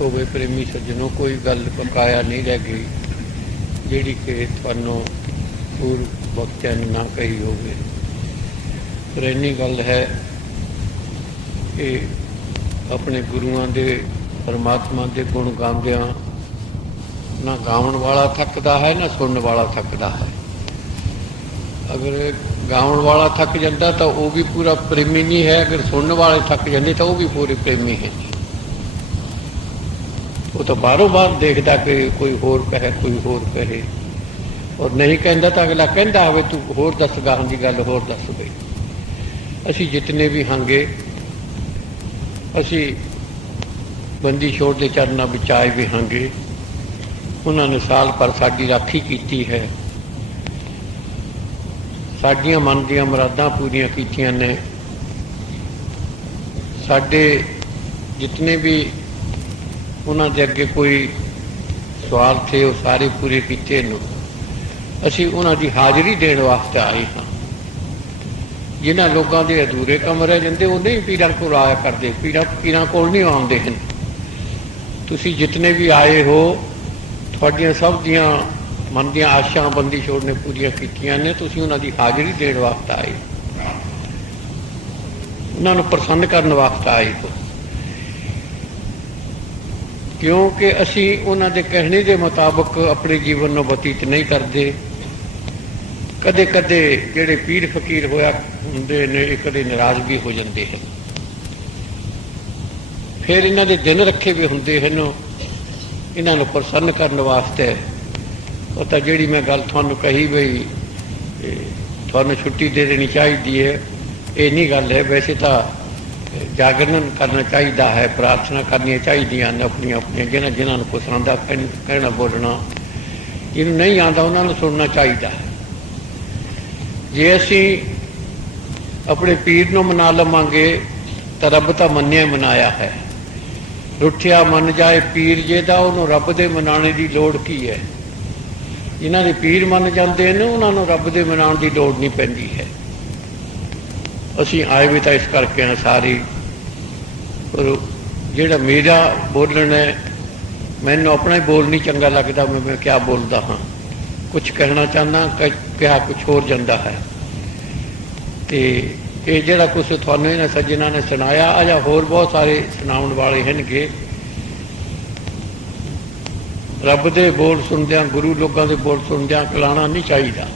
ਦੇਖੋ ਵੇ ਪ੍ਰੇਮੀ ਸੱਜਣੋ, ਕੋਈ ਗੱਲ ਪਕਾਇਆ ਨਹੀਂ ਰਹਿ ਗਈ। ਜਿਹੜੀ ਕਿ ਤੁਹਾਨੂੰ ਪੂਰ ਵਕਤਿਆਂ ਨੇ ਨਾ ਕਹੀ ਹੋਵੇ। ਪਰ ਗੱਲ ਹੈ ਕਿ ਆਪਣੇ ਗੁਰੂਆਂ ਦੇ, ਪਰਮਾਤਮਾ ਦੇ ਗੁਣ ਗਾਉਂਦਿਆਂ ਨਾ ਗਾਉਣ ਵਾਲਾ ਥੱਕਦਾ ਹੈ, ਨਾ ਸੁਣਨ ਵਾਲਾ ਥੱਕਦਾ ਹੈ। ਅਗਰ ਗਾਉਣ ਵਾਲਾ ਥੱਕ ਜਾਂਦਾ ਤਾਂ ਉਹ ਵੀ ਪੂਰਾ ਪ੍ਰੇਮੀ ਨਹੀਂ ਹੈ, ਅਗਰ ਸੁਣਨ ਵਾਲੇ ਥੱਕ ਜਾਂਦੇ ਤਾਂ ਉਹ ਵੀ ਪੂਰੇ ਪ੍ਰੇਮੀ ਹੈ। ਉਹ ਤਾਂ ਬਾਹਰੋਂ ਬਾਹਰ ਦੇਖਦਾ ਕਿ ਕੋਈ ਹੋਰ ਕਹੇ, ਕੋਈ ਹੋਰ ਕਹੇ। ਔਰ ਨਹੀਂ ਕਹਿੰਦਾ ਤਾਂ ਅਗਲਾ ਕਹਿੰਦਾ ਹੋਵੇ, ਤੂੰ ਹੋਰ ਦੱਸ, ਗਾਹਾਂ ਦੀ ਗੱਲ ਹੋਰ ਦੱਸ ਬਈ ਅਸੀਂ ਜਿਤਨੇ ਵੀ ਹਾਂਗੇ, ਅਸੀਂ ਬੰਦੀ ਛੋੜ ਦੇ ਚਰਨਾਂ ਵਿੱਚ ਆਏ ਵੀ ਹਾਂਗੇ। ਉਹਨਾਂ ਨੇ ਸਾਲ ਪਰ ਸਾਡੀ ਰਾਖੀ ਕੀਤੀ ਹੈ। ਸਾਡੀਆਂ ਮਨ ਦੀਆਂ ਮੁਰਾਦਾਂ ਪੂਰੀਆਂ ਕੀਤੀਆਂ ਨੇ। ਸਾਡੇ ਜਿਤਨੇ ਵੀ ਉਹਨਾਂ ਦੇ ਅੱਗੇ ਕੋਈ ਸਵਾਲ ਥੇ, ਉਹ ਸਾਰੇ ਪੂਰੇ ਕੀਤੇ ਨੇ। ਅਸੀਂ ਉਹਨਾਂ ਦੀ ਹਾਜ਼ਰੀ ਦੇਣ ਵਾਸਤੇ ਆਏ ਹਾਂ। ਜਿਨ੍ਹਾਂ ਲੋਕਾਂ ਦੇ ਅਧੂਰੇ ਕੰਮ ਰਹਿ ਜਾਂਦੇ, ਉਹ ਨਹੀਂ ਪੀਰਾਂ ਕੋਲ ਆਇਆ ਕਰਦੇ। ਪੀਰਾਂ ਪੀਰਾਂ ਕੋਲ ਨਹੀਂ ਆਉਂਦੇ ਹਨ। ਤੁਸੀਂ ਜਿਤਨੇ ਵੀ ਆਏ ਹੋ, ਤੁਹਾਡੀਆਂ ਸਭ ਦੀਆਂ ਮਨ ਦੀਆਂ ਆਸ਼ਾਂ ਬੰਦੀ ਛੋੜ ਨੇ ਪੂਰੀਆਂ ਕੀਤੀਆਂ ਨੇ, ਤੁਸੀਂ ਉਹਨਾਂ ਦੀ ਹਾਜ਼ਰੀ ਦੇਣ ਵਾਸਤੇ ਆਏ ਉਹਨਾਂ ਨੂੰ ਪ੍ਰਸੰਨ ਕਰਨ ਵਾਸਤੇ ਆਏ ਹੋ। ਕਿਉਂਕਿ ਅਸੀਂ ਉਹਨਾਂ ਦੇ ਕਹਿਣੇ ਦੇ ਮੁਤਾਬਕ ਆਪਣੇ ਜੀਵਨ ਨੂੰ ਬਤੀਤ ਨਹੀਂ ਕਰਦੇ। ਕਦੇ ਕਦੇ ਜਿਹੜੇ ਪੀਰ ਫਕੀਰ ਹੋਇਆ ਹੁੰਦੇ ਨੇ, ਇਹ ਕਦੇ ਨਾਰਾਜ਼ ਵੀ ਹੋ ਜਾਂਦੇ ਹਨ। ਫਿਰ ਇਹਨਾਂ ਦੇ ਦਿਨ ਰੱਖੇ ਵੀ ਹੁੰਦੇ ਹਨ। ਇਹਨਾਂ ਨੂੰ ਪ੍ਰਸੰਨ ਕਰਨ ਵਾਸਤੇ ਉਹ ਤਾਂ ਜਿਹੜੀ ਮੈਂ ਗੱਲ ਤੁਹਾਨੂੰ ਕਹੀ ਬਈ ਤੁਹਾਨੂੰ ਛੁੱਟੀ ਦੇ ਦੇਣੀ ਚਾਹੀਦੀ ਹੈ, ਇਹ ਨਹੀਂ ਗੱਲ ਹੈ। ਵੈਸੇ ਤਾਂ ਜਾਗਰਣ ਕਰਨਾ ਚਾਹੀਦਾ ਹੈ, ਪ੍ਰਾਰਥਨਾ ਕਰਨੀਆਂ ਚਾਹੀਦੀਆਂ ਨੇ ਆਪਣੀਆਂ ਆਪਣੀਆਂ, ਜਿਹਨਾਂ ਜਿਹਨਾਂ ਨੂੰ ਕੁਛ ਆਉਂਦਾ ਕਹਿਣ- ਕਹਿਣਾ, ਬੋਲਣਾ, ਜਿਹਨੂੰ ਨਹੀਂ ਆਉਂਦਾ, ਉਹਨਾਂ ਨੂੰ ਸੁਣਨਾ ਚਾਹੀਦਾ ਹੈ। ਜੇ ਅਸੀਂ ਆਪਣੇ ਪੀਰ ਨੂੰ ਮਨਾ ਲਵਾਂਗੇ, ਤਾਂ ਰੱਬ ਤਾਂ ਮੰਨਿਆ ਮਨਾਇਆ ਹੈ। ਰੁੱਠਿਆ ਮੰਨ ਜਾਏ ਪੀਰ, ਜੇ ਦਾ ਉਹਨੂੰ ਰੱਬ ਦੇ ਮਨਾਣੇ ਦੀ ਲੋੜ ਕੀ ਹੈ? ਜਿਨ੍ਹਾਂ ਦੇ ਪੀਰ ਮੰਨ ਜਾਂਦੇ ਨੇ, ਉਹਨਾਂ ਨੂੰ ਰੱਬ ਦੇ ਮਨਾਉਣ ਦੀ ਲੋੜ ਨਹੀਂ ਪੈਂਦੀ ਹੈ। ਅਸੀਂ ਆਏ ਵੀ ਤਾਂ ਇਸ ਕਰਕੇ ਹਾਂ ਸਾਰੀ। ਪਰ ਜਿਹੜਾ ਮੇਰਾ ਬੋਲਣ ਹੈ, ਮੈਨੂੰ ਆਪਣਾ ਹੀ ਬੋਲ ਨਹੀਂ ਚੰਗਾ ਲੱਗਦਾ, ਮੈਂ ਮੈਂ ਕੀ ਬੋਲਦਾ ਹਾਂ। ਕੁਝ ਕਹਿਣਾ ਚਾਹੁੰਦਾ ਕ- ਕਿਹਾ ਕੁਝ ਹੋਰ ਜਾਂਦਾ ਹੈ। ਤੇ ਇਹ ਜਿਹੜਾ ਕੁਝ ਤੁਹਾਨੂੰ ਇਹਨਾਂ ਸੱਜਣਾ ਨੇ ਸੁਣਾਇਆ, ਆ ਜਾਂ ਹੋਰ ਬਹੁਤ ਸਾਰੇ ਸੁਣਾਉਣ ਵਾਲੇ ਹਨਗੇ ਰੱਬ ਦੇ ਬੋਲ ਸੁਣਦਿਆਂ, ਗੁਰੂ ਲੋਕਾਂ ਦੇ ਬੋਲ ਸੁਣਦਿਆਂ ਕਲਾਣਾ ਨਹੀਂ ਚਾਹੀਦਾ।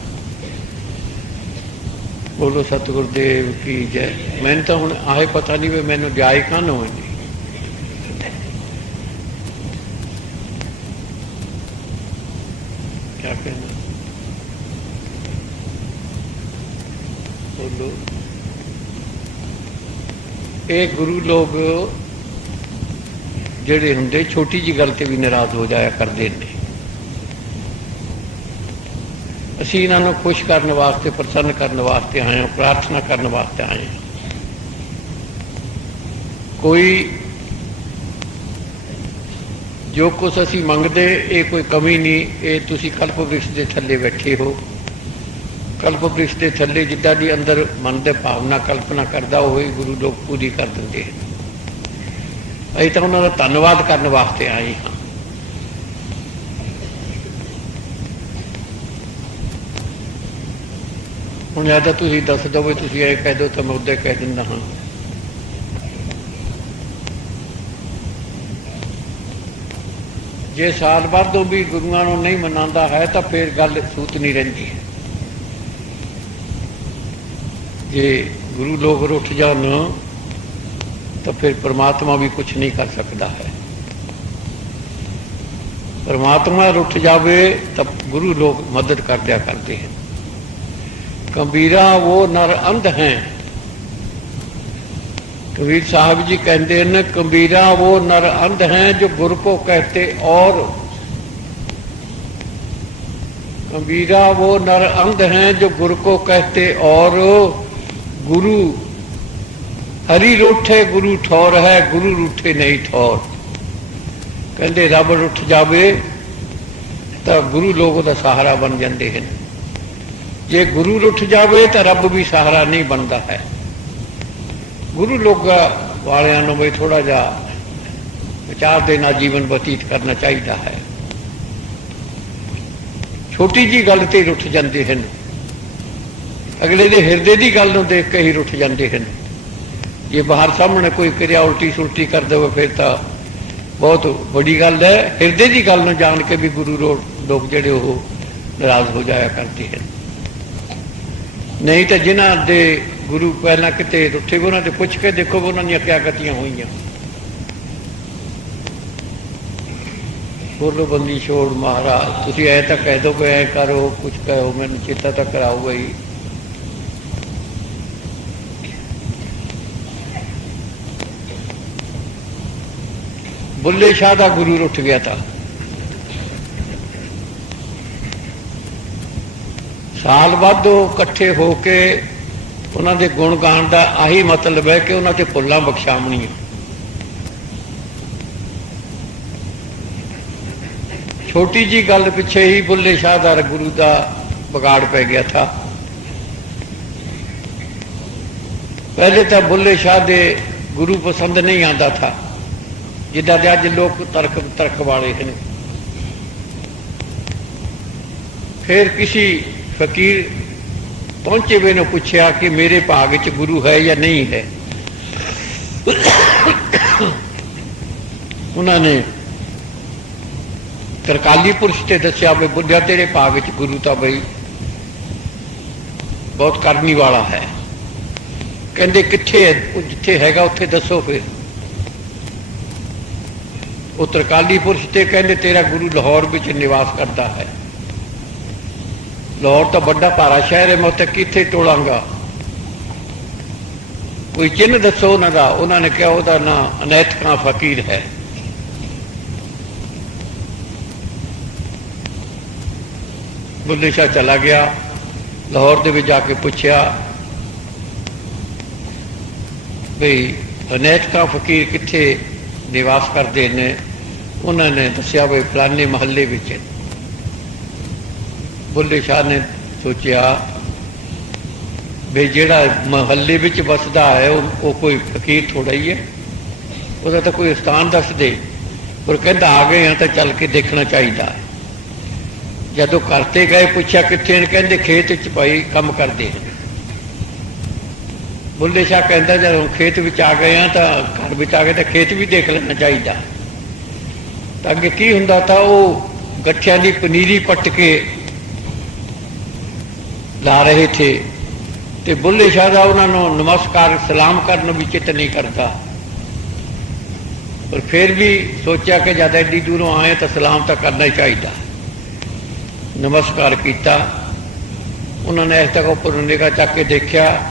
ਬੋਲੋ, ਸਤਿਗੁਰ ਦੇਵ ਕੀ ਜੈ। ਮੈਨੂੰ ਤਾਂ ਹੁਣ ਆਏ ਪਤਾ ਨਹੀਂ ਵੀ ਮੈਨੂੰ ਜਾਇ ਕਾਨ ਹੋਣੀ ਕੀ ਕਹਿਣਾ? ਬੋਲੋ। ਇਹ ਗੁਰੂ ਲੋਕ ਜਿਹੜੇ ਹੁੰਦੇ, ਛੋਟੀ ਜੀ ਗੱਲ ਤੇ ਵੀ ਨਾਰਾਜ਼ ਹੋ ਜਾਇਆ ਕਰਦੇ ਨੇ। ਅਸੀਂ ਇਹਨਾਂ ਨੂੰ ਖੁਸ਼ ਕਰਨ ਵਾਸਤੇ, ਪ੍ਰਸੰਨ ਕਰਨ ਵਾਸਤੇ ਆਏ ਹਾਂ, ਪ੍ਰਾਰਥਨਾ ਕਰਨ ਵਾਸਤੇ ਆਏ ਹਾਂ। ਕੋਈ ਜੋ ਕੁਝ ਅਸੀਂ ਮੰਗਦੇ, ਇਹ ਕੋਈ ਕਮੀ ਨਹੀਂ, ਇਹ ਤੁਸੀਂ ਕਲਪ ਵ੍ਰਿਕਸ਼ ਦੇ ਥੱਲੇ ਬੈਠੇ ਹੋ। ਕਲਪ ਵ੍ਰਿਕਸ਼ ਦੇ ਥੱਲੇ ਜਿੱਦਾਂ ਦੀ ਅੰਦਰ ਮਨ ਦੇ ਭਾਵਨਾ ਕਲਪਨਾ ਕਰਦਾ ਹੋਏ ਗੁਰੂ ਲੋਕ ਪੂਰੀ ਕਰ ਦਿੰਦੇ ਹਨ। ਅਸੀਂ ਤਾਂ ਉਹਨਾਂ ਦਾ ਧੰਨਵਾਦ ਕਰਨ ਵਾਸਤੇ ਆਏ ਹਾਂ। ਹੁਣ ਜਾਂ ਤਾਂ ਤੁਸੀਂ ਦੱਸ ਦਿਓ ਵੀ ਤੁਸੀਂ ਇਹ ਕਹਿ ਦਿਓ ਤਾਂ ਮੈਂ ਉਹਦੇ ਕਹਿ ਦਿੰਦਾ ਹਾਂ। ਜੇ ਸਾਲ ਬਾਅਦ ਤੋਂ ਵੀ ਗੁਰੂਆਂ ਨੂੰ ਨਹੀਂ ਮਨਾਉਂਦਾ ਹੈ ਤਾਂ ਫਿਰ ਗੱਲ ਸੂਤ ਨਹੀਂ ਰਹਿੰਦੀ। ਜੇ ਗੁਰੂ ਲੋਕ ਉੱਠ ਜਾਣ ਤਾਂ ਫਿਰ ਪ੍ਰਮਾਤਮਾ ਵੀ ਕੁਝ ਨਹੀਂ ਕਰ ਸਕਦਾ ਹੈ। ਪਰਮਾਤਮਾ ਰੁੱਠ ਜਾਵੇ ਤਾਂ ਗੁਰੂ ਲੋਕ ਮਦਦ ਕਰਦਿਆ ਕਰਦੇ ਹਨ। कबीरा वो नर अंध हैं। कबीर साहब जी कहते हैं, कबीरा वो नर अंध हैं जो गुरु को कहते और। कबीरा वो नर अंध हैं जो गुरु को कहते और। गुरु, हरी रूठे गुरु ठौर है, गुरु रूठे नहीं ठौर। कहते, रब उठ जावे तो गुरु लोग का सहारा बन जाते हैं। ਜੇ ਗੁਰੂ ਰੁੱਠ ਜਾਵੇ ਤਾਂ ਰੱਬ ਵੀ ਸਹਾਰਾ ਨਹੀਂ ਬਣਦਾ ਹੈ। ਗੁਰੂ ਲੋਕਾਂ ਵਾਲਿਆਂ ਨੂੰ ਵੀ ਥੋੜਾ ਜਿਹਾ ਵਿਚਾਰ ਦੇ ਨਾਲ ਜੀਵਨ ਬਤੀਤ ਕਰਨਾ ਚਾਹੀਦਾ ਹੈ। ਛੋਟੀ ਜੀ ਗੱਲ ਤੇ ਰੁੱਠ ਜਾਂਦੇ ਹਨ। ਅਗਲੇ ਦੇ ਹਿਰਦੇ ਦੀ ਗੱਲ ਨੂੰ ਦੇਖ ਕੇ ਹੀ ਰੁੱਠ ਜਾਂਦੇ ਹਨ। ਜੇ ਬਾਹਰ ਸਾਹਮਣੇ ਕੋਈ ਕਿਰਿਆ ਉਲਟੀ ਸੁਲਟੀ ਕਰ ਦੇਵੇ ਫਿਰ ਤਾਂ ਬਹੁਤ ਵੱਡੀ ਗੱਲ ਹੈ। ਹਿਰਦੇ ਦੀ ਗੱਲ ਨੂੰ ਜਾਣ ਕੇ ਵੀ ਗੁਰੂ ਲੋਕ ਜਿਹੜੇ ਉਹ ਨਾਰਾਜ਼ ਹੋ ਜਾਇਆ ਕਰਦੇ ਹਨ। ਨਹੀਂ ਤਾਂ ਜਿਨ੍ਹਾਂ ਦੇ ਗੁਰੂ ਪਹਿਲਾਂ ਕਿਤੇ ਉੱਠੇ ਉਹਨਾਂ ਤੇ ਪੁੱਛ ਕੇ ਦੇਖੋ ਉਹਨਾਂ ਦੀਆਂ ਕਿਆ ਗਤੀਆਂ ਹੋਈਆਂ। ਬੋਲੋ ਬੰਦੀ ਛੋੜ ਮਹਾਰਾਜ, ਤੁਸੀਂ ਐ ਤਾਂ ਕਹਿ ਦੋ ਕਿ ਐ ਕਰੋ ਕੁਝ ਕਹੋ, ਮੈਨੂੰ ਚੇਤਾ ਤਾਂ ਕਰਾਓ ਹੀ ਬੁੱਲੇ ਸ਼ਾਹ ਦਾ ਗੁਰੂ ਉੱਠ ਗਿਆ ਤਾਂ। ਸਾਲ ਬਾਅਦ ਉਹ ਇਕੱਠੇ ਹੋ ਕੇ ਉਹਨਾਂ ਦੇ ਗੁਣ ਗਾਣ ਦਾ ਆਹੀ ਮਤਲਬ ਹੈ ਕਿ ਉਹਨਾਂ ਤੇ ਭੁੱਲਾਂ ਬਖਸ਼ਾਵਣੀਆਂ ਛੋਟੀ ਜੀ ਗੱਲ ਪਿੱਛੇ ਹੀ ਬੁੱਲੇ ਸ਼ਾਹ ਦਾ ਗੁਰੂ ਦਾ ਵਿਗਾੜ ਪੈ ਗਿਆ ਥਾ। ਪਹਿਲੇ ਤਾਂ ਬੁੱਲੇ ਸ਼ਾਹ ਦੇ ਗੁਰੂ ਪਸੰਦ ਨਹੀਂ ਆਂਦਾ ਥਾ, ਜਿੱਦਾਂ ਦੇ ਅੱਜ ਲੋਕ ਤਰਕ ਤਰਕ ਵਾਲੇ ਹਨ ਫਿਰ ਕਿਸੇ ਫਕੀਰ ਪਹੁੰਚੇ ਵੇ ਨੂੰ ਪੁੱਛਿਆ ਕਿ ਮੇਰੇ ਭਾਗ ਵਿੱਚ ਗੁਰੂ ਹੈ ਜਾਂ ਨਹੀਂ ਹੈ। ਉਹਨਾਂ ਨੇ ਤਰਕਾਲੀ ਪੁਰਸ਼ ਤੇ ਦੱਸਿਆ ਵੀ ਬੁੱਢਾ ਤੇਰੇ ਭਾਗ ਵਿੱਚ ਗੁਰੂ ਤਾਂ ਬਈ ਬਹੁਤ ਕਰਨੀ ਵਾਲਾ ਹੈ। ਕਹਿੰਦੇ, ਕਿੱਥੇ ਹੈ? ਉਹ ਜਿੱਥੇ ਹੈਗਾ, ਉੱਥੇ ਦੱਸੋ ਫਿਰ। ਉਹ ਤਰਕਾਲੀ ਪੁਰਸ਼ ਤੇ ਕਹਿੰਦੇ, ਤੇਰਾ ਗੁਰੂ ਲਾਹੌਰ ਵਿੱਚ ਨਿਵਾਸ ਕਰਦਾ ਹੈ। ਲਾਹੌਰ ਤਾਂ ਵੱਡਾ ਭਾਰਾ ਸ਼ਹਿਰ ਹੈ, ਮੈਂ ਉੱਥੇ ਕਿੱਥੇ ਟੋਲਾਂਗਾ? ਕੋਈ ਚਿੰਨ੍ਹ ਦੱਸੋ ਉਹਨਾਂ ਦਾ, ਉਹਨਾਂ ਨੇ ਕਿਹਾ ਉਹਦਾ ਨਾਂ ਅਨੈਤ ਖਾਂ ਫਕੀਰ ਹੈ। ਬੁੱਲੇ ਸ਼ਾਹ ਚਲਾ ਗਿਆ, ਲਾਹੌਰ ਦੇ ਵਿੱਚ ਜਾ ਕੇ ਪੁੱਛਿਆ ਵੀ ਅਨੈਤ ਖਾਂ ਫਕੀਰ ਕਿੱਥੇ ਨਿਵਾਸ ਕਰਦੇ ਨੇ? ਉਹਨਾਂ ਨੇ ਦੱਸਿਆ ਵੀ ਫਲਾਣੇ ਮਹੱਲੇ ਵਿੱਚ ਹੈ। ਬੁੱਲੇ ਸ਼ਾਹ ਨੇ ਸੋਚਿਆ ਵੀ ਜਿਹੜਾ ਮਹੱਲੇ ਵਿੱਚ ਵਸਦਾ ਹੈ, ਉਹ ਉਹ ਕੋਈ ਫਕੀਰ ਥੋੜਾ ਹੀ ਹੈ। ਉਹਦਾ ਤਾਂ ਕੋਈ ਸਥਾਨ ਦੱਸ ਦੇ। ਪਰ ਕਹਿੰਦਾ, ਆ ਗਏ ਆ ਤਾਂ ਚੱਲ ਕੇ ਦੇਖਣਾ ਚਾਹੀਦਾ ਹੈ। ਜਦੋਂ ਕਰਤੇ ਗਏ, ਪੁੱਛਿਆ ਕਿੱਥੇ ਨੇ ਕਹਿੰਦੇ ਖੇਤ ਵਿੱਚ ਭਾਈ ਕੰਮ ਕਰਦੇ ਹਨ। ਬੁੱਲੇ ਸ਼ਾਹ ਕਹਿੰਦਾ, ਜਦੋਂ ਖੇਤ ਵਿੱਚ ਆ ਗਏ ਆ ਤਾਂ ਘਰ ਵਿੱਚ ਆ ਗਏ ਤਾਂ ਖੇਤ ਵੀ ਦੇਖ ਲੈਣਾ ਚਾਹੀਦਾ। ਤਾਂ ਅੱਗੇ ਕੀ ਹੁੰਦਾ ਤਾਂ ਉਹ ਗੱਠਿਆਂ ਦੀ ਪਨੀਰੀ ਪੱਟ ਕੇ ਲਾ ਰਹੇ ਥੇ। ਤੇ ਬੁੱਲੇ ਸ਼ਾਹ ਦਾ ਉਹਨਾਂ ਨੂੰ ਨਮਸਕਾਰ, ਸਲਾਮ ਕਰਨ ਵੀ ਚਿੱਤ ਨਹੀਂ ਕਰਦਾ। ਪਰ ਫਿਰ ਵੀ ਸੋਚਿਆ ਕਿ ਜਦ ਐਡੀ ਦੂਰੋਂ ਆਏ ਤਾਂ ਸਲਾਮ ਤਾਂ ਕਰਨਾ ਹੀ ਚਾਹੀਦਾ। ਨਮਸਕਾਰ ਕੀਤਾ। ਉਹਨਾਂ ਨੇ ਇਸ ਤੱਕ ਉੱਪਰ ਨੂੰ ਚੱਕ ਕੇ ਦੇਖਿਆ।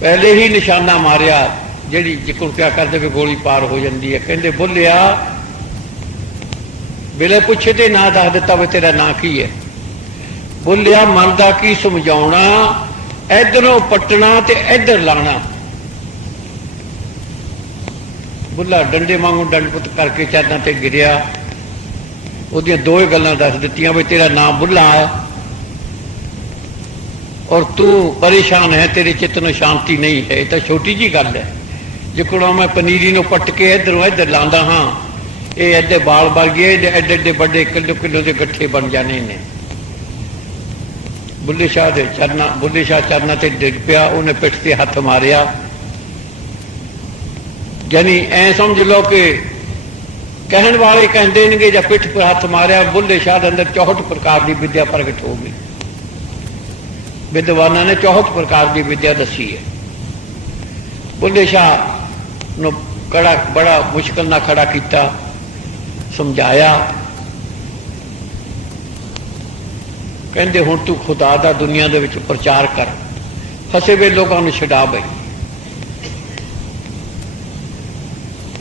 ਪਹਿਲੇ ਹੀ ਨਿਸ਼ਾਨਾ ਮਾਰਿਆ, ਜਿਹੜੀ ਜਿੱਕਣ ਕਿਆ ਕਰਦੇ ਵੀ ਗੋਲੀ ਪਾਰ ਹੋ ਜਾਂਦੀ ਹੈ। ਕਹਿੰਦੇ, ਬੁੱਲਿਆ ਬਿਲੇ ਪੁੱਛੇ ਤੇ ਨਾਂ ਦੱਸ ਦਿੱਤਾ ਵੀ ਤੇਰਾ ਨਾਂ ਕੀ ਹੈ? ਬੋਲਿਆ ਮਨ ਦਾ ਕੀ ਸਮਝਾਉਣਾ? ਇਧਰੋਂ ਪਟਣਾ ਤੇ ਇਧਰ ਲਾਣਾ। ਬੁੱਲਾ ਡੰਡੇ ਵਾਂਗੂ ਡੰਡਪੁੱਤ ਕਰਕੇ ਚਾਦਾਂ ਤੇ ਗਿਰਿਆ। ਉਹਦੀਆਂ ਦੋ ਹੀ ਗੱਲਾਂ ਦੱਸ ਦਿੱਤੀਆਂ ਵੀ ਤੇਰਾ ਨਾਮ ਬੁੱਲਾ। ਹੈ ਔਰ ਤੂੰ ਪਰੇਸ਼ਾਨ ਹੈ, ਤੇਰੇ ਚਿੱਤ ਨੂੰ ਸ਼ਾਂਤੀ ਨਹੀਂ ਹੈ। ਇਹ ਤਾਂ ਛੋਟੀ ਜੀ ਗੱਲ ਹੈ। ਜੇ ਜਿਕੜੋਂ ਮੈਂ ਪਨੀਰੀ ਨੂੰ ਪੱਟ ਕੇ ਇਧਰੋਂ ਇਧਰ ਲਾਂਦਾ ਹਾਂ, ਇਹ ਐਡੇ ਬਾਲ ਬਲ ਗਏ ਐਡੇ ਐਡੇ ਐਡੇ ਵੱਡੇ ਕਿਲੋ ਕਿਲੋ ਦੇ ਗੱਠੇ ਬਣ ਜਾਣੇ ਨੇ। ਬੁੱਲੇ ਸ਼ਾਹ ਦੇ ਚਰਨਾਂ, ਬੁੱਲੇ ਸ਼ਾਹ ਚਰਨਾਂ ਤੇ ਡਿੱਗ ਪਿਆ, ਉਹਨੇ ਪਿੱਠ ਤੇ ਹੱਥ ਮਾਰਿਆ। ਜਾਨੀ ਐ ਸਮਝ ਲਓ ਕਿ ਕਹਿਣ ਵਾਲੇ ਕਹਿੰਦੇ ਨੇ ਜਾਂ ਪਿੱਠ 'ਤੇ ਹੱਥ ਮਾਰਿਆ, ਬੁੱਲੇ ਸ਼ਾਹ ਦੇ ਅੰਦਰ 64 ਪ੍ਰਕਾਰ ਦੀ ਵਿਦਿਆ ਪ੍ਰਗਟ ਹੋ ਗਈ। ਵਿਦਵਾਨਾਂ ਨੇ 64 ਪ੍ਰਕਾਰ ਦੀ ਵਿਦਿਆ ਦੱਸੀ ਹੈ। ਬੁੱਲੇ ਸ਼ਾਹ ਨੂੰ ਕੜਾ, ਬੜਾ ਮੁਸ਼ਕਲ ਨਾਲ ਖੜਾ ਕੀਤਾ, ਸਮਝਾਇਆ। ਕਹਿੰਦੇ ਹੁਣ ਤੂੰ ਖੁਦਾ ਦਾ ਦੁਨੀਆ ਦੇ ਵਿੱਚ ਪ੍ਰਚਾਰ ਕਰ। ਫਸੇ ਵੇ ਲੋਕਾਂ ਨੂੰ ਛਡਾ ਬਈ।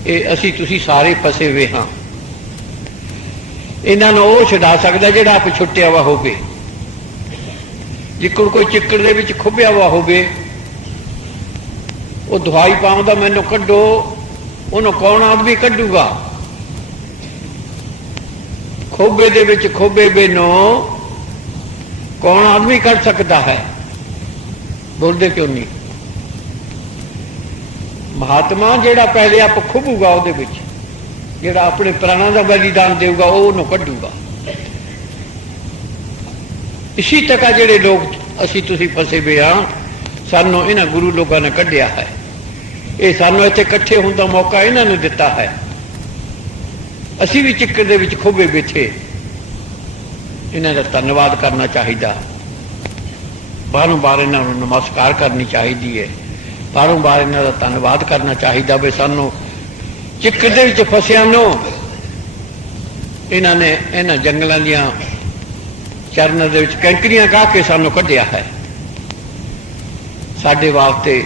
ਇਹ ਅਸੀਂ ਤੁਸੀਂ ਸਾਰੇ ਫਸੇ ਹੋਏ ਹਾਂ। ਇਹਨਾਂ ਨੂੰ ਉਹ ਛਡਾ ਸਕਦਾ ਜਿਹੜਾ ਆਪ ਛੁੱਟਿਆ ਵਾ ਹੋਵੇ। ਜਿੱਕੜ ਕੋਈ ਚਿੱਕੜ ਦੇ ਵਿੱਚ ਖੁੱਬਿਆ ਵਾ ਹੋਵੇ, ਉਹ ਦਵਾਈ ਪਾਉਂਦਾ ਮੈਨੂੰ ਕੱਢੋ, ਉਹਨੂੰ ਕੌਣ ਆਦਮੀ ਕੱਢੂਗਾ? ਖੋਬੇ ਦੇ ਵਿੱਚ ਖੋਬੇ ਬੇਨੋ ਕੌਣ ਆਦਮੀ ਕੱਢ ਸਕਦਾ ਹੈ? ਬੋਲਦੇ ਕਿਉਂ ਨਹੀਂ? ਮਹਾਤਮਾ ਜਿਹੜਾ ਪਹਿਲੇ ਆਪ ਖੁੱਬੂਗਾ ਉਹਦੇ ਵਿੱਚ, ਜਿਹੜਾ ਆਪਣੇ ਪ੍ਰਾਣਾਂ ਦਾ ਬਲੀਦਾਨ ਦੇਊਗਾ, ਉਹ ਉਹਨੂੰ ਕੱਢੂਗਾ। ਇਸੇ ਤੱਕ ਜਿਹੜੇ ਲੋਕ ਅਸੀਂ ਤੁਸੀਂ ਫਸੇ ਹੋਏ ਆ, ਸਾਨੂੰ ਇਹਨਾਂ ਗੁਰੂ ਲੋਕਾਂ ਨੇ ਕੱਢਿਆ ਹੈ। ਇਹ ਸਾਨੂੰ ਇੱਥੇ ਇਕੱਠੇ ਹੋਣ ਦਾ ਮੌਕਾ ਇਹਨਾਂ ਨੇ ਦਿੱਤਾ ਹੈ। ਅਸੀਂ ਵੀ ਚੱਕਰ ਦੇ ਵਿੱਚ ਖੋਬੇ ਬੈਠੇ। ਇਹਨਾਂ ਦਾ ਧੰਨਵਾਦ ਕਰਨਾ ਚਾਹੀਦਾ। ਬਾਰੋਂ ਬਾਰ ਇਹਨਾਂ ਨੂੰ ਨਮਸਕਾਰ ਕਰਨੀ ਚਾਹੀਦੀ ਹੈ। ਬਾਰੋਂ ਬਾਰ ਇਹਨਾਂ ਦਾ ਧੰਨਵਾਦ ਕਰਨਾ ਚਾਹੀਦਾ ਵੀ ਸਾਨੂੰ ਚੱਕਰ ਦੇ ਵਿੱਚ ਫਸਿਆ ਨੂੰ ਇਹਨਾਂ ਨੇ ਇਹਨਾਂ ਜੰਗਲਾਂ ਦੀਆਂ ਚਰਨਾਂ ਦੇ ਵਿੱਚ ਕੈਂਕਰੀਆਂ ਕਾ ਕੇ ਸਾਨੂੰ ਕੱਢਿਆ ਹੈ। ਸਾਡੇ ਵਾਸਤੇ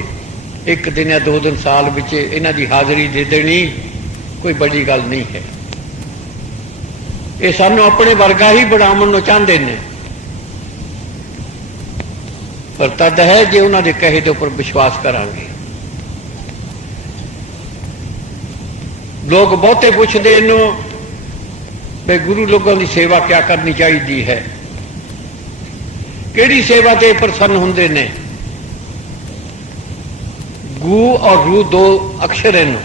ਇੱਕ ਦਿਨ ਜਾਂ ਦੋ ਦਿਨ ਸਾਲ ਵਿੱਚ ਇਹਨਾਂ ਦੀ ਹਾਜ਼ਰੀ ਦੇ ਦੇਣੀ ਕੋਈ ਵੱਡੀ ਗੱਲ ਨਹੀਂ ਹੈ। ਇਹ ਸਾਨੂੰ ਆਪਣੇ ਵਰਗਾ ਹੀ ਬਣਾਉਣ ਨੂੰ ਚਾਹੁੰਦੇ ਨੇ। ਪਰ ਤਦ ਹੈ ਜੇ ਉਹਨਾਂ ਦੇ ਕਹੇ ਦੇ ਉੱਪਰ ਵਿਸ਼ਵਾਸ ਕਰਾਂਗੇ। ਲੋਕ ਬਹੁਤੇ ਪੁੱਛਦੇ ਇਹਨੂੰ ਵੀ ਗੁਰੂ ਲੋਕਾਂ ਦੀ ਸੇਵਾ ਕਿਆ ਕਰਨੀ ਚਾਹੀਦੀ ਹੈ? ਕਿਹੜੀ ਸੇਵਾ ਤੇ ਪ੍ਰਸੰਨ ਹੁੰਦੇ ਨੇ? ਗੂ ਔਰ ਰੂ ਦੋ ਅਕਸ਼ਰ ਹਨ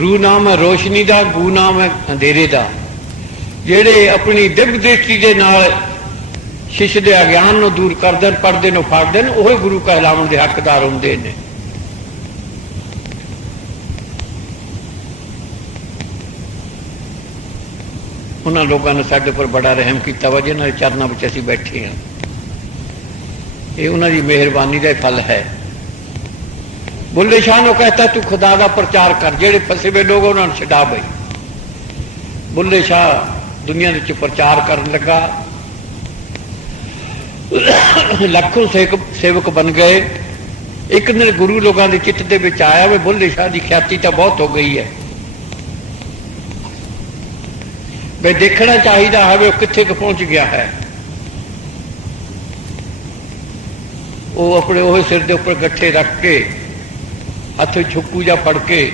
ਰੂ ਨਾਮ ਹੈ ਰੋਸ਼ਨੀ ਦਾ, ਗੂ ਨਾਮ ਹੈ ਅੰਧੇਰੇ ਦਾ। ਜਿਹੜੇ ਆਪਣੀ ਦਿਵ ਦ੍ਰਿਸ਼ਟੀ ਦੇ ਨਾਲ ਸ਼ਿਸ਼ ਦੇ ਅਗਿਆਨ ਨੂੰ ਦੂਰ ਕਰਦੇ ਦੇਣ ਪਰਦੇ ਨੂੰ ਫਾੜ ਨੇ, ਉਹ ਗੁਰੂ ਕਹਿਲਾਉਣ ਦੇ ਹੱਕਦਾਰ ਹੁੰਦੇ ਨੇ। ਉਹਨਾਂ ਲੋਕਾਂ ਨੇ ਸਾਡੇ ਉੱਪਰ ਬੜਾ ਰਹਿਮ ਕੀਤਾ ਵਾ, ਜਿਹਨਾਂ ਦੇ ਚਰਨਾਂ ਵਿੱਚ ਅਸੀਂ ਬੈਠੇ ਹਾਂ। ਇਹ ਉਹਨਾਂ ਦੀ ਮਿਹਰਬਾਨੀ ਦਾ ਫਲ ਹੈ। ਬੁੱਲੇ ਸ਼ਾਹ ਨੂੰ ਕਹਤਾ, ਤੂੰ ਖੁਦਾ ਦਾ ਪ੍ਰਚਾਰ ਕਰ, ਜਿਹੜੇ ਫਸੇ ਹੋਏ ਲੋਕ ਉਹਨਾਂ ਨੂੰ ਛਡਾ ਬਈ। ਬੁੱਲੇ ਸ਼ਾਹ ਦੁਨੀਆ ਦੇ ਵਿੱਚ ਪ੍ਰਚਾਰ ਕਰਨ ਲੱਗਾ। ਲੱਖੋਂ ਸੇਵਕ ਸੇਵਕ ਬਣ ਗਏ। ਇੱਕ ਦਿਨ ਗੁਰੂ ਲੋਕਾਂ ਦੇ ਚਿੱਤ ਦੇ ਵਿੱਚ ਆਇਆ ਵੀ ਬੁੱਲੇ ਸ਼ਾਹ ਦੀ ਖਿਆਤੀ ਤਾਂ ਬਹੁਤ ਹੋ ਗਈ ਹੈ। ਵੀ ਦੇਖਣਾ ਚਾਹੀਦਾ ਹੈ ਵੀ ਉਹ ਕਿੱਥੇ ਕੁ ਪਹੁੰਚ ਗਿਆ ਹੈ। ਉਹ ਆਪਣੇ ਉਹ ਸਿਰ ਦੇ ਉੱਪਰ ਗੱਠੇ ਰੱਖ ਕੇ ਹੱਥ ਛੁੱਕੂ ਜਾਂ ਫੜ ਕੇ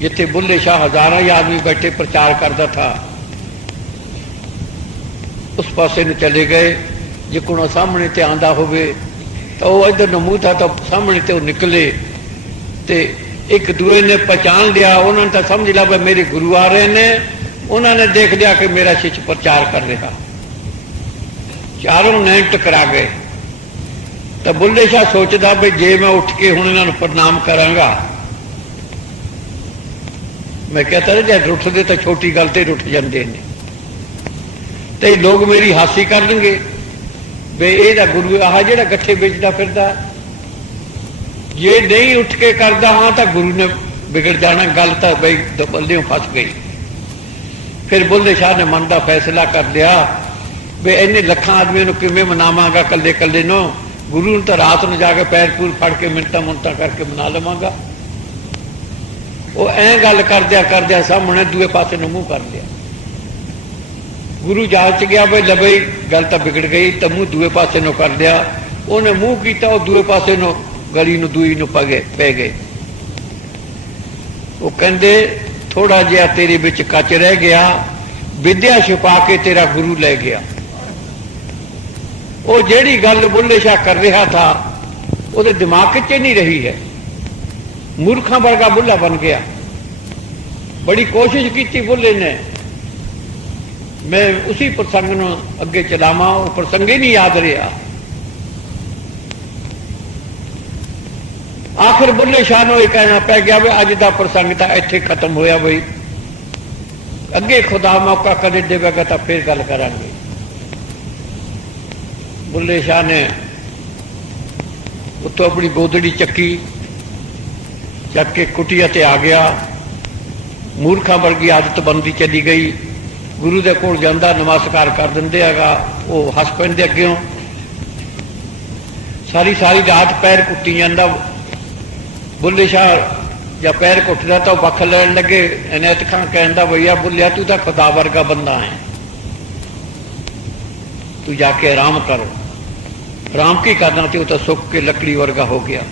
ਜਿੱਥੇ ਬੁੱਲੇ ਸ਼ਾਹ ਹਜ਼ਾਰਾਂ ਹੀ ਆਦਮੀ ਬੈਠੇ ਪ੍ਰਚਾਰ ਕਰਦਾ ਥਾ। ਉਸ ਪਾਸੇ ਨੂੰ ਚਲੇ ਗਏ। ਜੇ ਕੋਣ ਸਾਹਮਣੇ ਤੇ ਆਂਦਾ ਹੋਵੇ ਤਾਂ ਉਹ ਇਧਰ ਨੂੰ ਮੂੰਹ ਤਾਂ ਸਾਹਮਣੇ ਤੇ ਉਹ ਨਿਕਲੇ ਤੇ ਇੱਕ ਦੂਏ ਨੇ ਪਛਾਣ ਲਿਆ। ਉਹਨਾਂ ਨੇ ਤਾਂ ਸਮਝ ਲਿਆ ਵੀ ਮੇਰੇ ਗੁਰੂ ਆ ਰਹੇ ਨੇ। ਉਹਨਾਂ ਨੇ ਦੇਖ ਲਿਆ ਕਿ ਮੇਰਾ ਸਿੱਖ ਪ੍ਰਚਾਰ ਕਰ ਰਿਹਾ। ਚਾਰੋਂ ਨੈਣ ਟਕਰਾ ਗਏ। ਤਾਂ ਬੁੱਲੇ ਸ਼ਾਹ ਸੋਚਦਾ ਵੀ ਜੇ ਮੈਂ ਉੱਠ ਕੇ ਹੁਣ ਇਹਨਾਂ ਨੂੰ ਪ੍ਰਣਾਮ ਕਰਾਂਗਾ। ਮੈਂ ਕਹਤਾ ਜੇ ਉੱਠਦੇ ਤਾਂ ਛੋਟੀ ਗੱਲ ਤੇ ਉੱਠ ਜਾਂਦੇ ਨੇ। ਤੇ ਲੋਕ ਮੇਰੀ ਹਾਸੀ ਕਰਨਗੇ। ਵੀ ਇਹਦਾ ਗੁਰੂ ਆਹ ਜਿਹੜਾ ਗੱਠੇ ਵੇਚਦਾ ਫਿਰਦਾ। ਜੇ ਨਹੀਂ ਉੱਠ ਕੇ ਕਰਦਾ ਹਾਂ ਤਾਂ ਗੁਰੂ ਨੇ ਵਿਗੜ ਜਾਣਾ। ਗੱਲ ਤਾਂ ਬਈ ਬੱਲਿਓਂ ਫਸ ਗਈ। ਫਿਰ ਬੁੱਲੇ ਸ਼ਾਹ ਨੇ ਮਨ ਦਾ ਫੈਸਲਾ ਕਰ ਲਿਆ ਵੀ ਇੰਨੇ ਲੱਖਾਂ ਆਦਮੀਆਂ ਨੂੰ ਕਿਵੇਂ ਮਨਾਵਾਂਗਾ ਕੱਲੇ ਕੱਲੇ ਨੂੰ? ਗੁਰੂ ਨੂੰ ਤਾਂ ਰਾਤ ਨੂੰ ਜਾ ਕੇ ਪੈਰ ਪੂਰ ਫੜ ਕੇ ਮਿੰਟਾਂ ਮੁੰਟਾਂ ਕਰਕੇ ਮਨਾ ਲਵਾਂਗਾ। ਉਹ ਐਂ ਗੱਲ ਕਰਦਿਆਂ ਕਰਦਿਆਂ ਸਾਹਮਣੇ ਦੂਏ ਪਾਸੇ ਨੂੰ ਮੂੰਹ ਕਰ ਲਿਆ। ਗੁਰੂ ਜਾਚ ਗਿਆ ਬਈ ਲਬਈ ਗੱਲ ਤਾਂ ਵਿਗੜ ਗਈ, ਤਾਂ ਮੂੰਹ ਦੂਏ ਪਾਸੇ ਨੂੰ ਕਰ ਲਿਆ। ਉਹਨੇ ਮੂੰਹ ਕੀਤਾ, ਉਹ ਦੂਏ ਪਾਸੇ ਨੂੰ ਗਲੀ ਨੂੰ ਦੂਈ ਨੂੰ ਪਗੇ ਪੈ ਗਏ। ਉਹ ਕਹਿੰਦੇ ਥੋੜਾ ਜਿਹਾ ਤੇਰੇ ਵਿੱਚ ਕੱਚ ਰਹਿ ਗਿਆ, ਵਿਦਿਆ ਛੁਪਾ ਕੇ ਤੇਰਾ ਗੁਰੂ ਲੈ ਗਿਆ। ਉਹ ਜਿਹੜੀ ਗੱਲ ਬੁੱਲੇ ਸ਼ਾਹ ਕਰ ਰਿਹਾ ਥਾ ਉਹਦੇ ਦਿਮਾਗ 'ਚ ਨਹੀਂ ਰਹੀ ਹੈ ਮੂਰਖਾਂ ਵਰਗਾ ਬੁੱਲਾ ਬਣ ਗਿਆ ਬੜੀ ਕੋਸ਼ਿਸ਼ ਕੀਤੀ ਬੁੱਲੇ ਨੇ ਮੈਂ ਉਸੇ ਪ੍ਰਸੰਗ ਨੂੰ ਅੱਗੇ ਚਲਾਵਾਂ ਉਹ ਪ੍ਰਸੰਗ ਹੀ ਨਹੀਂ ਯਾਦ ਰਿਹਾ ਆਖਰ ਬੁੱਲੇ ਸ਼ਾਹ ਨੂੰ ਇਹ ਕਹਿਣਾ ਪੈ ਗਿਆ ਵੀ ਅੱਜ ਦਾ ਪ੍ਰਸੰਗ ਤਾਂ ਇੱਥੇ ਖਤਮ ਹੋਇਆ ਬਈ ਅੱਗੇ ਖੁਦਾ ਮੌਕਾ ਕਦੇ ਦੇਵੇਗਾ ਤਾਂ ਫੇਰ ਗੱਲ ਕਰਾਂਗੇ ਬੁੱਲੇ ਸ਼ਾਹ ਨੇ ਉੱਤੋਂ ਆਪਣੀ ਗੋਦੜੀ ਚੱਕੀ, ਚੱਕ ਕੇ ਕੁਟੀਆ ਤੇ ਆ ਗਿਆ। ਮੂਰਖਾਂ ਵਰਗੀ ਆਦਤ ਬੰਦੀ ਚਲੀ ਗਈ। ਗੁਰੂ ਦੇ ਕੋਲ ਜਾਂਦਾ, ਨਮਸਕਾਰ ਕਰ ਦਿੰਦੇ ਹੈਗਾ, ਉਹ ਹੱਸ ਪੈਂਦੇ ਅੱਗਿਓਂ। ਸਾਰੀ ਸਾਰੀ ਰਾਤ ਪੈਰ ਕੁੱਟੀ ਜਾਂਦਾ। ਬੁੱਲੇ ਸ਼ਾਹ ਜਾਂ ਪੈਰ ਕੁੱਟਦਾ ਤਾਂ ਉਹ ਵੱਖ ਲੈਣ ਲੱਗੇ। ਅਨੈਤ ਖਾਨ ਕਹਿੰਦਾ, ਭਈਆ ਬੁੱਲਿਆ, ਤੂੰ ਤਾਂ ਖੁਦਾ ਵਰਗਾ ਬੰਦਾ ਹੈ। ਤੂੰ ਜਾ ਕੇ ਆਰਾਮ ਕਰੋ। ਆਰਾਮ ਕੀ ਕਰਨਾ ਤੇ ਉਹ ਤਾਂ ਸੁੱਕ ਕੇ ਲੱਕੜੀ ਵਰਗਾ ਹੋ ਗਿਆ।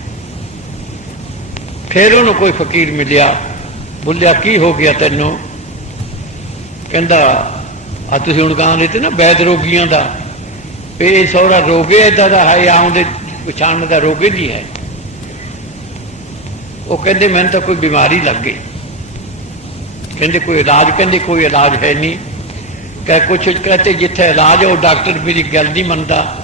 ਫਿਰ ਉਹਨੂੰ ਕੋਈ ਫਕੀਰ ਮਿਲਿਆ, ਬੁੱਲਿਆ, ਕੀ ਹੋ ਗਿਆ ਤੈਨੂੰ? ਕਹਿੰਦਾ, ਆ ਤੁਸੀਂ ਹੁਣ ਗਾਂ ਦਿੱਤੇ ਨਾ ਬੈਦ ਰੋਗੀਆਂ ਦਾ। ਇਹ ਸੌਰਾ ਰੋਗੇ ਇਦਾਂ ਦਾ ਹੈ ਆਉਂਦੇ ਪਛਾਣ ਦਾ ਰੋਗੇ ਹੀ ਨਹੀਂ ਹੈ। ਉਹ ਕਹਿੰਦੇ, ਮੈਨੂੰ ਤਾਂ ਕੋਈ ਬਿਮਾਰੀ ਲੱਗ ਗਈ। ਕਹਿੰਦੇ, ਕੋਈ ਇਲਾਜ? ਕਹਿੰਦੇ, ਕੋਈ ਇਲਾਜ ਹੈ ਨਹੀਂ। ਕਹੇ, ਕੁਛ ਕਹਤੇ ਜਿੱਥੇ ਇਲਾਜ ਉਹ ਡਾਕਟਰ ਮੇਰੀ ਗੱਲ ਨਹੀਂ ਮੰਨਦਾ।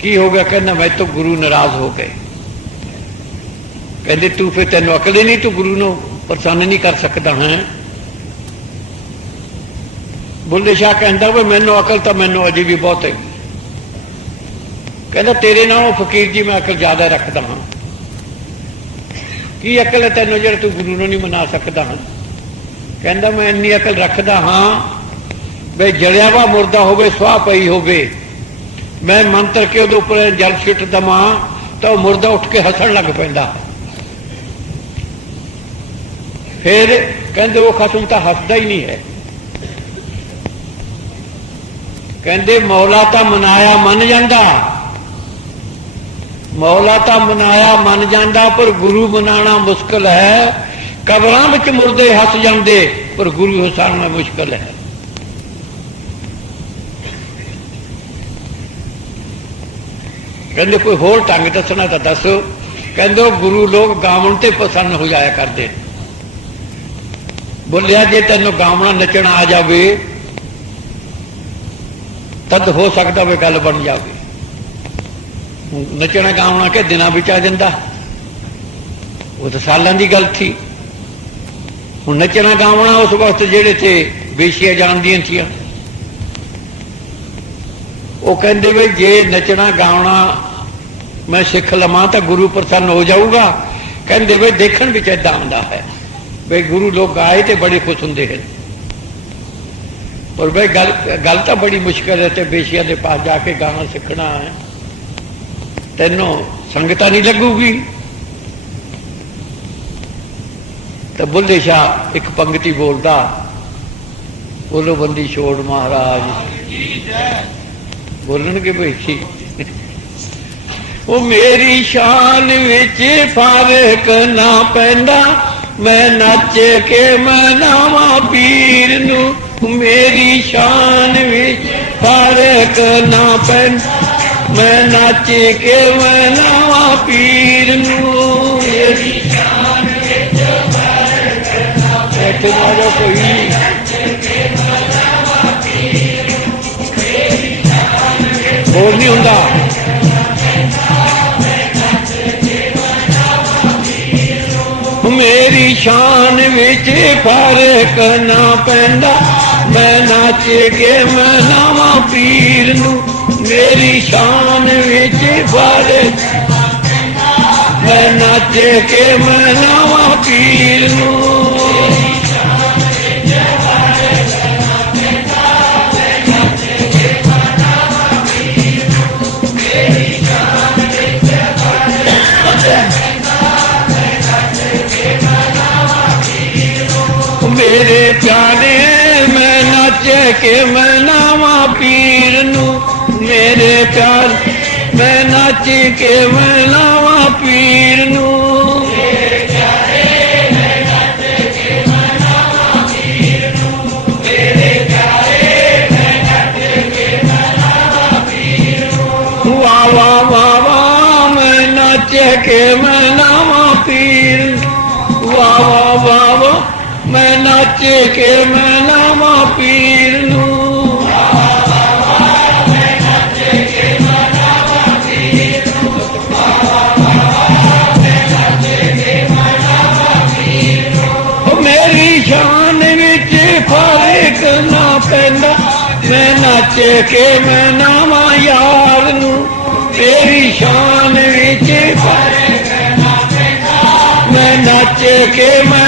ਕੀ ਹੋ ਗਿਆ? ਕਹਿੰਦਾ, ਮੈਂ ਤਾਂ ਗੁਰੂ ਨਾਰਾਜ਼ ਹੋ ਗਏ। ਕਹਿੰਦੇ, ਤੂੰ ਫਿਰ ਤੈਨੂੰ ਅਕਲ ਹੀ ਨਹੀਂ ਤੂੰ ਗੁਰੂ ਨੂੰ ਪ੍ਰਸੰਨ ਨਹੀਂ ਕਰ ਸਕਦਾ, ਹੈ? ਬੁੱਲੇ ਸ਼ਾਹ ਕਹਿੰਦਾ ਵੀ ਮੈਨੂੰ ਅਕਲ ਤਾਂ ਮੈਨੂੰ ਅਜੇ ਵੀ ਬਹੁਤ ਹੈ। ਕਹਿੰਦਾ, ਤੇਰੇ ਨਾਲੋਂ ਫਕੀਰ ਜੀ ਮੈਂ ਅਕਲ ਜ਼ਿਆਦਾ ਰੱਖਦਾ ਹਾਂ। ਕੀ ਅਕਲ ਹੈ ਤੈਨੂੰ ਜਿਹੜਾ ਤੂੰ ਗੁਰੂ ਨੂੰ ਨਹੀਂ ਮਨਾ ਸਕਦਾ, ਹਾਂ? ਕਹਿੰਦਾ, ਮੈਂ ਇੰਨੀ ਅਕਲ ਰੱਖਦਾ ਹਾਂ, ਬਈ ਜਲਿਆ ਵਾ ਮੁਰਦਾ ਹੋਵੇ, ਸਵਾਹ ਪਈ ਹੋਵੇ ਮੈਂ ਮੰਤਰ ਕੇ ਉਹਦੇ ਉੱਪਰ ਜਲ ਛਿੱਟ ਦਵਾਂ, ਤਾਂ ਉਹ ਮੁਰਦਾ ਉੱਠ ਕੇ ਹੱਸਣ ਲੱਗ ਪੈਂਦਾ। ਫਿਰ ਕਹਿੰਦੇ ਉਹ ਖਸਮ ਤਾਂ ਹੱਸਦਾ ਹੀ ਨਹੀਂ ਹੈ। ਕਹਿੰਦੇ, ਮੌਲਾ ਤਾਂ ਮਨਾਇਆ ਮੰਨ ਜਾਂਦਾ। ਮੌਲਾ ਤਾਂ ਮਨਾਇਆ ਮੰਨ ਜਾਂਦਾ, ਪਰ ਗੁਰੂ ਮਨਾਣਾ ਮੁਸ਼ਕਲ ਹੈ। ਕਬਰਾਂ ਵਿੱਚ ਮੁਰਦੇ ਹੱਸ ਜਾਂਦੇ, ਪਰ ਗੁਰੂ ਹਸਾਉਣਾ ਮੁਸ਼ਕਲ ਹੈ। ਕਹਿੰਦੇ ਕੋਈ ਹੋਰ ਢੰਗ ਦੱਸਣਾ ਤਾਂ ਦੱਸ। ਕਹਿੰਦੇ ਗੁਰੂ ਲੋਕ ਗਾਵਣ ਤੇ ਪਸੰਦ ਹੋ ਜਾਇਆ ਕਰਦੇ। ਬੋਲਿਆ ਜੇ ਤੈਨੂੰ ਗਾਵਣਾ ਨੱਚਣਾ ਆ ਜਾਵੇ, ਤਦ ਹੋ ਸਕਦਾ ਵੀ ਗੱਲ ਬਣ ਜਾਵੇ। ਨੱਚਣਾ ਗਾਉਣਾ ਕਿ ਦਿਨਾਂ ਵਿੱਚ ਆ ਜਾਂਦਾ। ਉਹ ਤਾਂ ਸਾਲਾਂ ਦੀ ਗੱਲ ਸੀ। ਹੁਣ ਨੱਚਣਾ ਗਾਉਣਾ ਉਸ ਵਕਤ ਜਿਹੜੇ ਤੇ ਵੇਸ਼ੀਆਂ ਜਾਣਦੀਆਂ ਸੀਆਂ। ਉਹ ਕਹਿੰਦੇ ਵੀ ਜੇ ਨੱਚਣਾ ਗਾਉਣਾ ਮੈਂ ਸਿੱਖ ਲਵਾਂ ਤਾਂ ਗੁਰੂ ਪ੍ਰਸੰਨ ਹੋ ਜਾਊਗਾ। ਕਹਿੰਦੇ ਵੀ ਦੇਖਣ ਵਿੱਚ ਏਦਾਂ ਆਉਂਦਾ ਹੈ। ਵੀ ਗੁਰੂ ਲੋਕ ਗਾਏ ਤੇ ਬੜੇ ਖੁਸ਼ ਹੁੰਦੇ ਹਨ। ਪਰ ਬਈ ਗੱਲ ਗੱਲ ਤਾਂ ਬੜੀ ਮੁਸ਼ਕਲ ਹੈ ਤੇ ਬੇਸ਼ੀਆਂ ਦੇ ਪਾਸ ਜਾ ਕੇ ਗਾਣਾ ਸਿੱਖਣਾ ਹੈ। ਤੈਨੂੰ ਸੰਗਤਾਂ ਨਹੀਂ ਲੱਗੂਗੀ। ਤਾਂ ਬੁੱਲੇ ਸ਼ਾਹ ਇੱਕ ਪੰਕਤੀ ਬੋਲਦਾ ਬੋਲੋ ਬੰਦੀ ਛੋੜ ਮਹਾਰਾਜ। ਬੋਲਣਗੇ ਬਈ ਸੀ ਉਹ ਮੇਰੀ ਸ਼ਾਨ ਵਿੱਚ ਫ਼ਰਕ ਨਾ ਪੈਂਦਾ। ਮੈਂ ਨੱਚ ਕੇ ਮਨਾਵਾਂ ਪੀਰ ਨੂੰ। ਮੇਰੀ ਸ਼ਾਨ ਵਿੱਚ ਫ਼ਰਕ ਨਾ ਪੈਂਦਾ। ਮੈਂ ਨੱਚ ਕੇ ਮਨਾਵਾਂ ਪੀਰ ਨੂੰ। ਮੇਰੀ ਸ਼ਾਨ ਵਿੱਚ ਫ਼ਰਕ ਨਾ ਪੈਂਦਾ। ਕੋਈ ਹੋਰ ਨਹੀਂ ਹੁੰਦਾ ਮੇਰੀ ਸ਼ਾਨ ਵਿੱਚ ਫ਼ਰਕ ਨਾ ਪੈਂਦਾ। ਮੈਂ ਨੱਚ ਕੇ ਮਨਾਵਾਂ ਪੀਰ ਨੂੰ। ਮੇਰੀ ਸ਼ਾਨ ਵਿੱਚ ਫ਼ਰਕ ਮੈਂ ਨੱਚ ਕੇ ਮਨਾਵਾਂ ਪੀਰ ਨੂੰ। ਨੱਚ ਕੇ ਮਨਾਵਾਂ ਪੀਰ ਨੂੰ ਮੇਰੇ ਪਿਆਰ ਮੈਂ ਨੱਚ ਕੇ ਮਨਾਵਾਂ ਪੀਰ ਨੂੰ ਵਾਹ ਵਾਹ ਵਾਹ ਮੈਂ ਨੱਚ ਕੇ ਮਨਾਵਾਂ ਪੀਰ ਨੂੰ। ਵਾਹ ਵਾਹ ਵਾਹ ਮੈਂ ਨੱਚ ਕੇ ਕੇ ਮੈਂ ਮਨਾਵਾਂ ਯਾਰ ਨੂੰ ਤੇਰੀ ਸ਼ਾਨ ਵਿੱਚ ਫ਼ਰਕ ਮੈਂ ਨੱਚ ਕੇ ਮੈਂ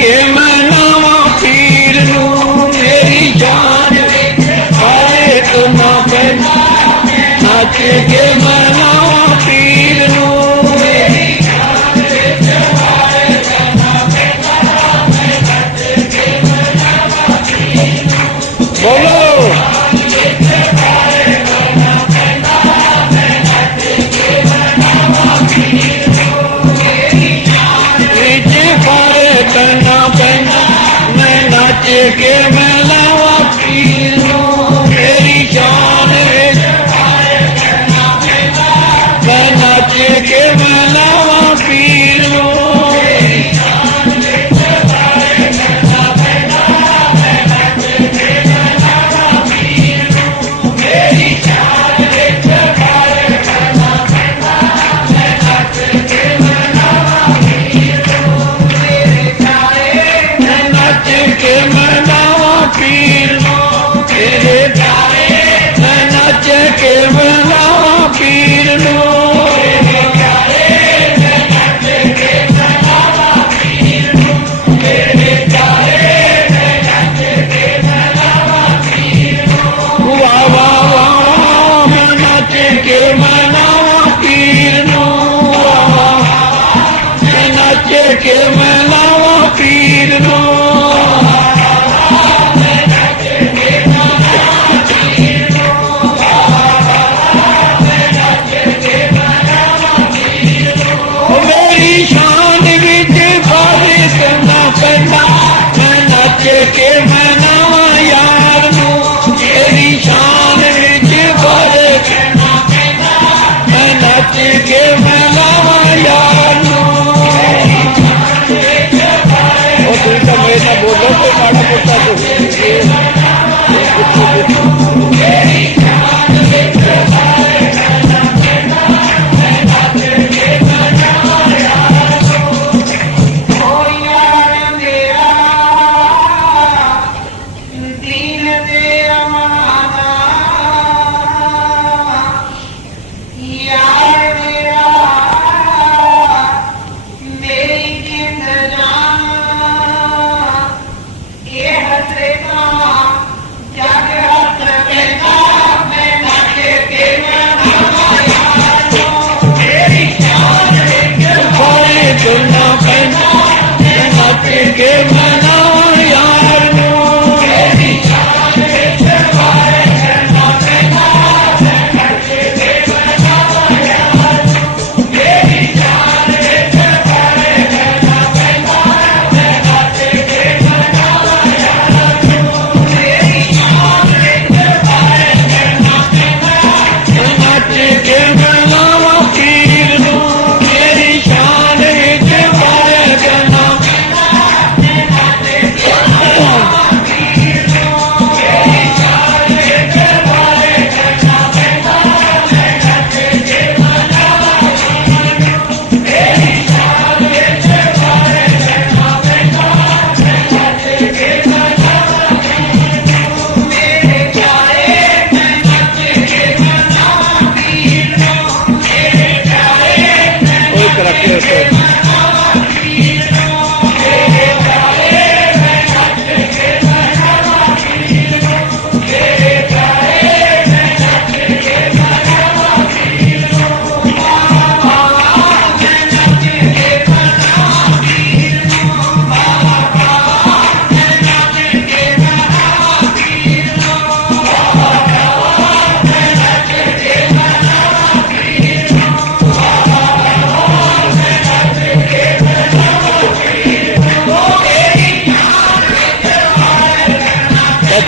ਕੇ ਮਨਾਵਾਂ ਪੀਰ ਨੂੰ ਮੇਰੀ ਜਾਨ ਆਏ ਤੁਮਾ ਬੈਠ ਨੱਚ ਕੇ ਮਨਾਵਾਂ give me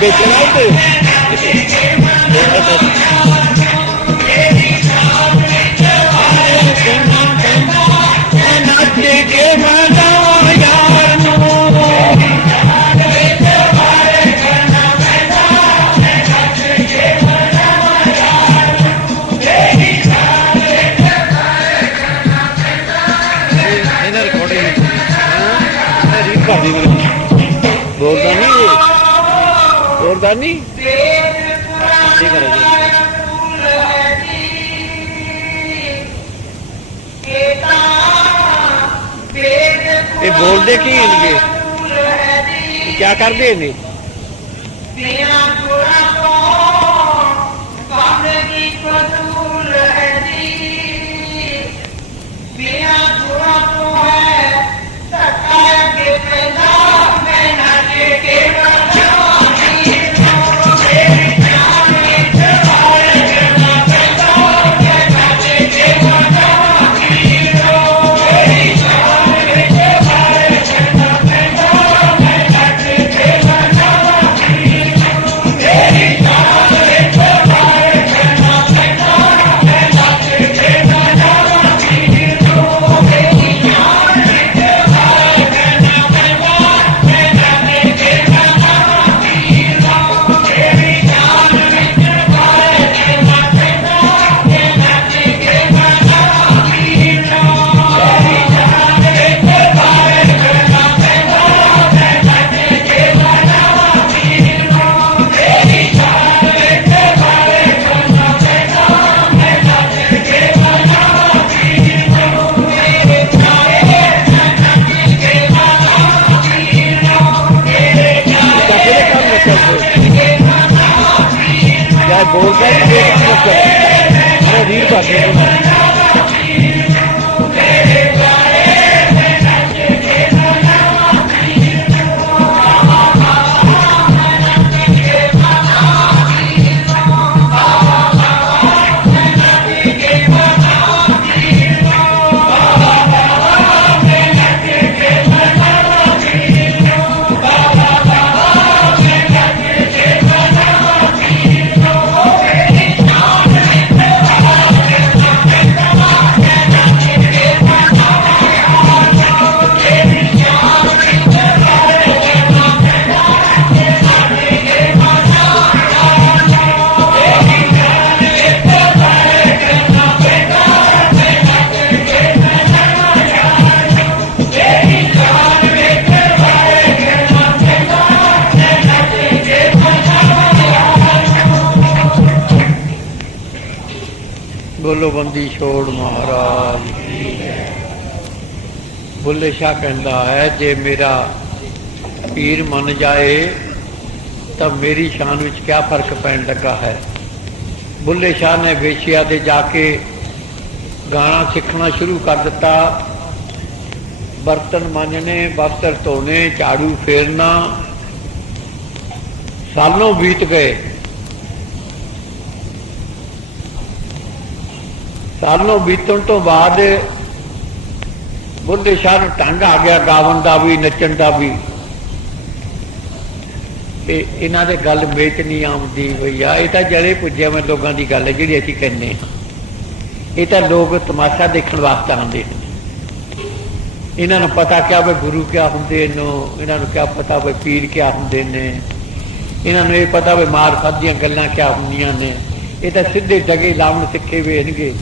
Betina é o. ਨਹੀਂ ਇਹ ਬੋਲਦੇ ਕੀ ਇਨਗੇ ਕੀ ਕਰਦੇ ਨੇ? ਬੰਦੀ ਮਹਾਰਾਜ। ਬੁੱਲੇ ਸ਼ਾਹ ਕਹਿੰਦਾ ਹੈ, ਜੇ ਮੇਰਾ ਪੀਰ ਮੰਨ ਜਾਏ, ਤਾਂ ਮੇਰੀ ਸ਼ਾਨ ਵਿੱਚ ਕੀ ਫ਼ਰਕ ਪੈਣ ਲੱਗਾ ਹੈ? ਬੁੱਲੇ ਸ਼ਾਹ ਨੇ ਵੇਸ਼ਿਆ ਦੇ ਜਾ ਕੇ ਗਾਣਾ ਸਿੱਖਣਾ ਸ਼ੁਰੂ ਕਰ ਦਿੱਤਾ। ਬਰਤਨ ਮਾਂਜਣੇ, ਬਸਤਰ ਧੋਣੇ, ਝਾੜੂ ਫੇਰਨਾ, ਸਾਲੋਂ ਬੀਤ ਗਏ। ਸਾਲੋਂ ਬੀਤਣ ਤੋਂ ਬਾਅਦ ਬੁੱਢੇ ਸ਼ਾਹ ਨੂੰ ਢੰਗ ਆ ਗਿਆ, ਗਾਵਣ ਦਾ ਵੀ, ਨੱਚਣ ਦਾ ਵੀ। ਇਹ ਇਹਨਾਂ ਦੇ ਗੱਲ ਵਿੱਚ ਨਹੀਂ ਆਉਂਦੀ ਭਈਆ ਇਹ ਤਾਂ ਜਲੇ ਪੁੱਜਿਆ ਮੈਂ ਲੋਕਾਂ ਦੀ ਗੱਲ ਹੈ, ਜਿਹੜੀ ਅਸੀਂ ਕਹਿੰਦੇ ਹਾਂ। ਇਹ ਤਾਂ ਲੋਕ ਤਮਾਸ਼ਾ ਦੇਖਣ ਵਾਸਤੇ ਆਉਂਦੇ ਨੇ। ਇਹਨਾਂ ਨੂੰ ਪਤਾ ਕਿਆ ਵੇ ਗੁਰੂ ਕਿਆ ਹੁੰਦੇ ਨੇ, ਇਹਨਾਂ ਨੂੰ ਕਿਆ ਪਤਾ ਵੇ ਪੀਰ ਕਿਆ ਹੁੰਦੇ ਨੇ। ਇਹਨਾਂ ਨੂੰ ਇਹ ਪਤਾ ਵੇ ਮਾਰਫਤ ਦੀਆਂ ਗੱਲਾਂ ਕਿਆ ਹੁੰਦੀਆਂ ਨੇ। ਇਹ ਤਾਂ ਸਿੱਧੇ ਜਗੇ ਲਾਉਣ ਸਿੱਖੇ ਵੇਖਣਗੇ।